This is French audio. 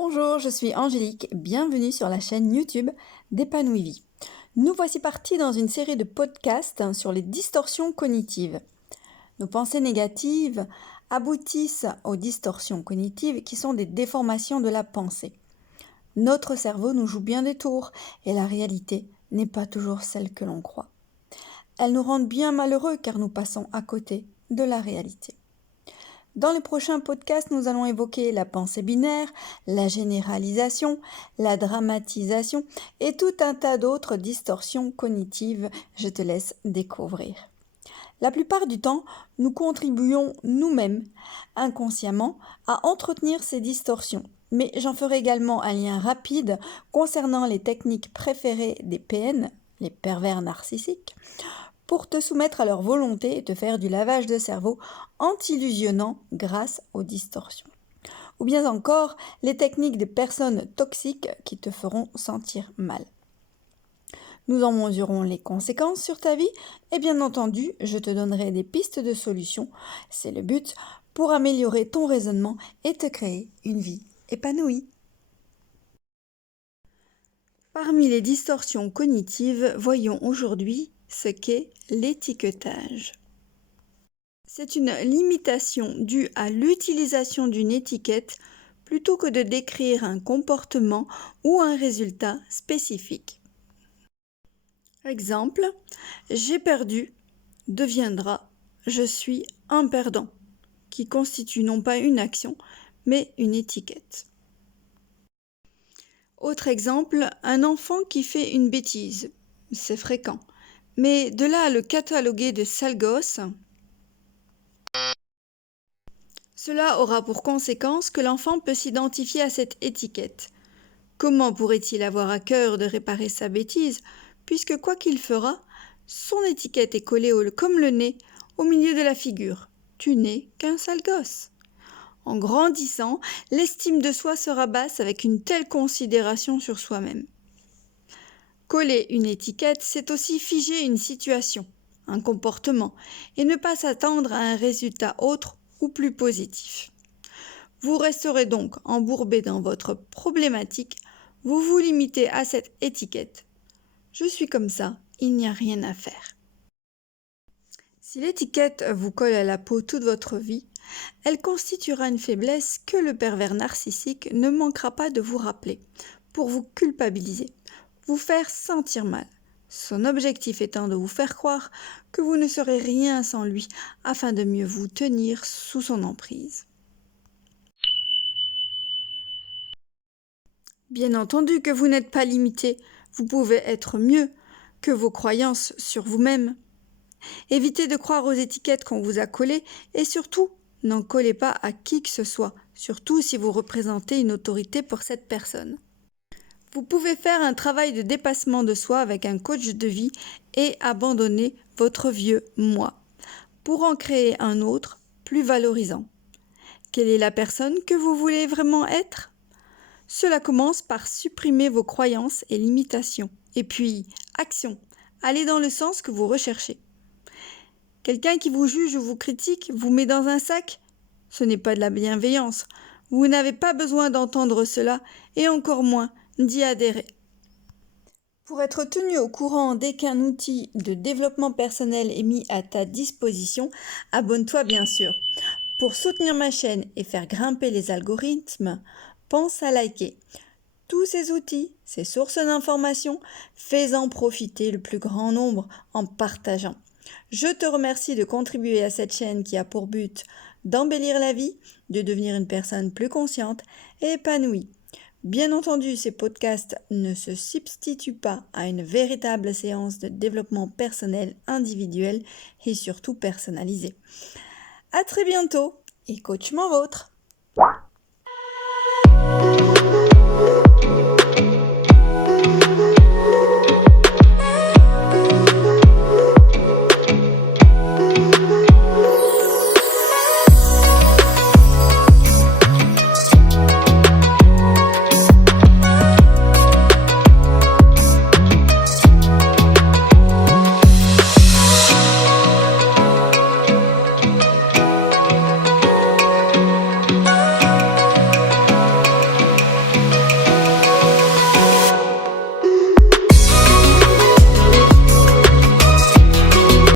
Bonjour, je suis Angélique, bienvenue sur la chaîne YouTube d'Épanouie Vie. Nous voici partis dans une série de podcasts sur les distorsions cognitives. Nos pensées négatives aboutissent aux distorsions cognitives qui sont des déformations de la pensée. Notre cerveau nous joue bien des tours et la réalité n'est pas toujours celle que l'on croit. Elles nous rendent bien malheureux car nous passons à côté de la réalité. Dans les prochains podcasts, nous allons évoquer la pensée binaire, la généralisation, la dramatisation et tout un tas d'autres distorsions cognitives. Je te laisse découvrir. La plupart du temps, nous contribuons nous-mêmes, inconsciemment, à entretenir ces distorsions. Mais j'en ferai également un lien rapide concernant les techniques préférées des PN, les pervers narcissiques, pour te soumettre à leur volonté et te faire du lavage de cerveau en t'illusionnant grâce aux distorsions. Ou bien encore les techniques des personnes toxiques qui te feront sentir mal. Nous en mesurerons les conséquences sur ta vie et bien entendu, je te donnerai des pistes de solutions, c'est le but, pour améliorer ton raisonnement et te créer une vie épanouie. Parmi les distorsions cognitives, voyons aujourd'hui ce qu'est l'étiquetage. C'est une limitation due à l'utilisation d'une étiquette plutôt que de décrire un comportement ou un résultat spécifique. Exemple, j'ai perdu deviendra je suis un perdant, qui constitue non pas une action, mais une étiquette. Autre exemple, un enfant qui fait une bêtise, c'est fréquent. Mais de là à le cataloguer de sale gosse, cela aura pour conséquence que l'enfant peut s'identifier à cette étiquette. Comment pourrait-il avoir à cœur de réparer sa bêtise, puisque quoi qu'il fera, son étiquette est collée comme le nez au milieu de la figure. Tu n'es qu'un sale gosse. En grandissant, l'estime de soi sera basse avec une telle considération sur soi-même. Coller une étiquette, c'est aussi figer une situation, un comportement, et ne pas s'attendre à un résultat autre ou plus positif. Vous resterez donc embourbé dans votre problématique, vous vous limitez à cette étiquette. Je suis comme ça, il n'y a rien à faire. Si l'étiquette vous colle à la peau toute votre vie, elle constituera une faiblesse que le pervers narcissique ne manquera pas de vous rappeler, pour vous culpabiliser, vous faire sentir mal. Son objectif étant de vous faire croire que vous ne serez rien sans lui, afin de mieux vous tenir sous son emprise. Bien entendu que vous n'êtes pas limité, vous pouvez être mieux que vos croyances sur vous-même. Évitez de croire aux étiquettes qu'on vous a collées et surtout, n'en collez pas à qui que ce soit, surtout si vous représentez une autorité pour cette personne. Vous pouvez faire un travail de dépassement de soi avec un coach de vie et abandonner votre vieux moi pour en créer un autre plus valorisant. Quelle est la personne que vous voulez vraiment être ? Cela commence par supprimer vos croyances et limitations. Et puis, action. Allez dans le sens que vous recherchez. Quelqu'un qui vous juge ou vous critique vous met dans un sac ? Ce n'est pas de la bienveillance. Vous n'avez pas besoin d'entendre cela et encore moins d'y adhérer. Pour être tenu au courant dès qu'un outil de développement personnel est mis à ta disposition, abonne-toi bien sûr. Pour soutenir ma chaîne et faire grimper les algorithmes, pense à liker. Tous ces outils, ces sources d'informations, fais-en profiter le plus grand nombre en partageant. Je te remercie de contribuer à cette chaîne qui a pour but d'embellir la vie, de devenir une personne plus consciente et épanouie. Bien entendu, ces podcasts ne se substituent pas à une véritable séance de développement personnel individuel et surtout personnalisé. À très bientôt et coachement vôtre!